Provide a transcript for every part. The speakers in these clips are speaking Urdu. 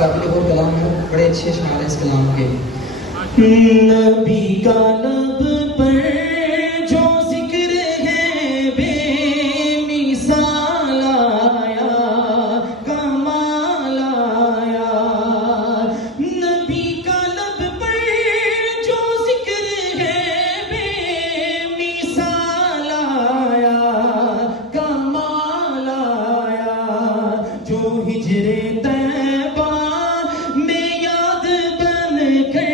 قابل وہ کلام ہے، بڑے اچھے اشعار ہیں اس کلام کے. نبی کا لب پر جو ذکر ہے بے مثال آیا، کمال آیا. نبی کا لب پر جو ذکر ہے بے مثال آیا، کمال آیا. جو ہجر طیبہ میں یاد بن کر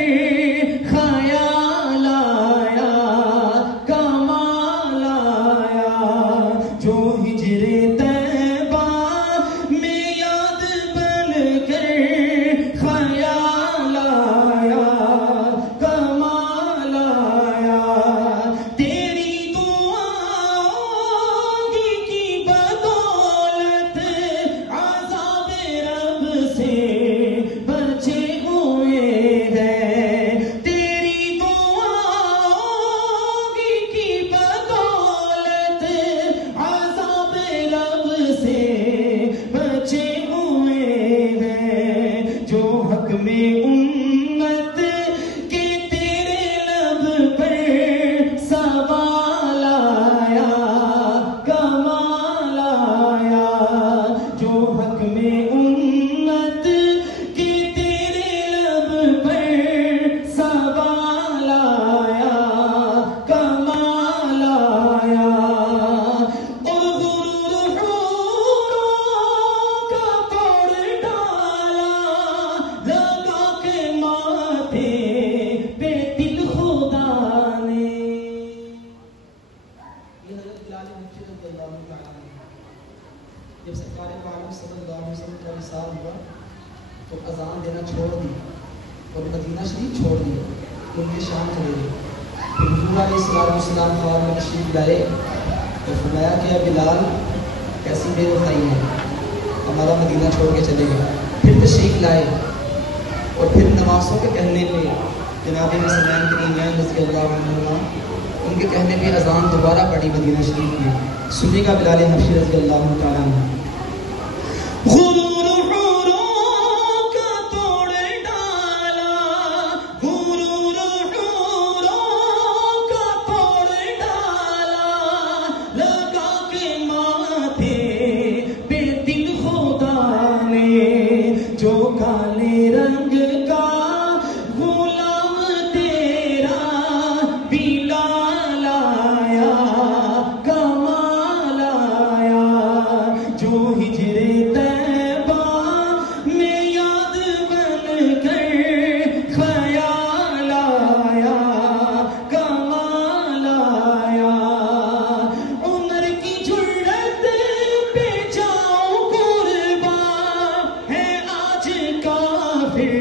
خیال آیا، کمال آیا. جو ہجر طیبہ میں یاد بن کر خیال آیا، کمال آیا. تیری دعاؤں کی بدولت عذاب رب سے بچے ہوئے ہیں. تیری دعاؤں کی بدولت عذاب رب سے بچے ہوئے ہیں. جو حق میں امت کے تیرے لب پر سوال آیا، کمال آیا. جو حق میں امت کے تیرے لب پر سوال آیا، کمال آیا. اور غرور حوروں کا توڑ ڈالا، لگا کے ماتھے پہ دل خدا نے. یہ حضرت بلال حبشی رضی اللہ تعالیٰ عنہ، جب سرکار عالم صلی اللہ علیہ وسلم کا وصال ہوا تو اذان دینا چھوڑ دی اور مدینہ شریف چھوڑ دیا، ان کے شام چلے گئے. پھر حضور علیہ السلام خواب میں تشریف لائے اور فرمایا کہ اے بلال کیسی بے وفائی ہے، ہمارا مدینہ چھوڑ کے چلے گئے. پھر تشریف لائے اور پھر نمازوں کے کہنے پہ جناب مسلمان کریمین رضی اللہ عنہ ان کے کہنے پہ اذان دوبارہ پڑھی مدینہ شریف میں. سنیے گا بلال حبشی رضی اللہ تعالیٰ عنہ. غرور حوروں کا توڑ ڈالا، غرور حوروں کا توڑ ڈالا، لگا کے ماتھے پہ دل خدا نے. جو کالے رنگ کا غلام تیرا بلال آیا، کمال آیا. جو ہجر طیبہ میں یاد بن کر خیال آیا، کمال آیا. عمر کی جرت پہ جاؤں قربان، ہے آج کافر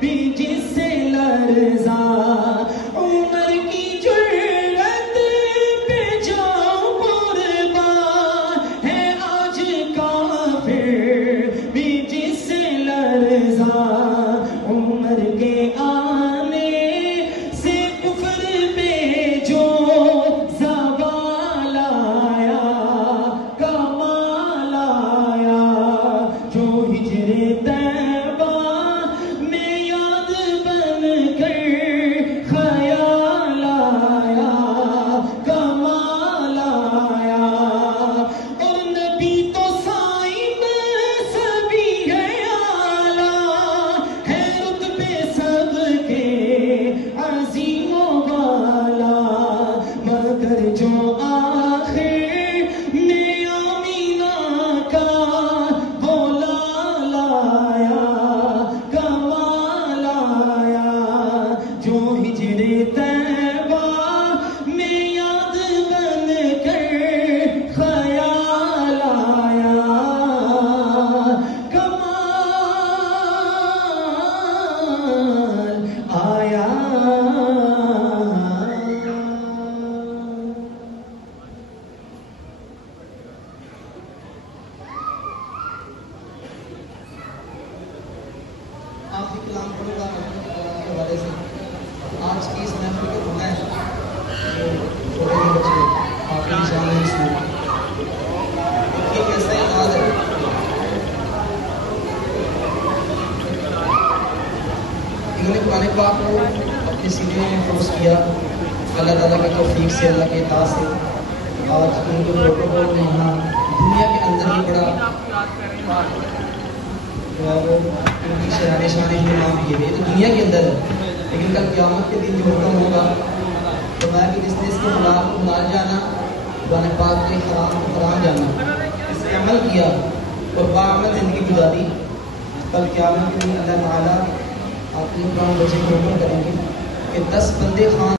بھی جس سے لرزاں. عمر کی جرت پہ جاؤں قربان، ہے آج کافر بھی جس سے لرزاں. عمر کے آنے سے کفر پہ جو زوال آیا، کمال آیا. جو ہجر طیبہ میں یاد بن کر خیال آیا، کمال آیا. اور نبی تو صاحب سبھی ہے اعلیٰ، ہے رتبے سب کے عظیم و بالا. مگر جو آخر میں آمینہ کا وہ لال آیا، کمال آیا. جو ہجر طیبہ میں یاد بن کر خیال آیا، کمال آیا. آخری کلام پڑھوں گا قرآن کے حوالے سے. آج کی اس محفل کو ہونا ہے چھوٹے بچے آپ کی نشان ہے اس میں. یہ کیسا یاد ہے انہوں نے قرآن پاک کو اپنے سینے میں محفوظ کیا اللہ تعالیٰ کی توفیق سے, اللہ کے اطاعت سے. آج ان کے پروٹوکول میں یہاں دنیا کے اندر ہی بڑا ان کی شان اہتمام کیے گئے, تو دنیا کے اندر ہے. لیکن کل قیامت کے دن جو حکم ہوگا تو میں کہ جس نے اس کے حلال کو حلال جانا, قرآن پاک کے حرام کو حرام جانا, اس سے عمل کیا اور باعمل زندگی گزاری, کل قیامت کے دن اللہ تعالیٰ اپنے قرآن بچے کو حکم کریں گے کہ 10 بندے خان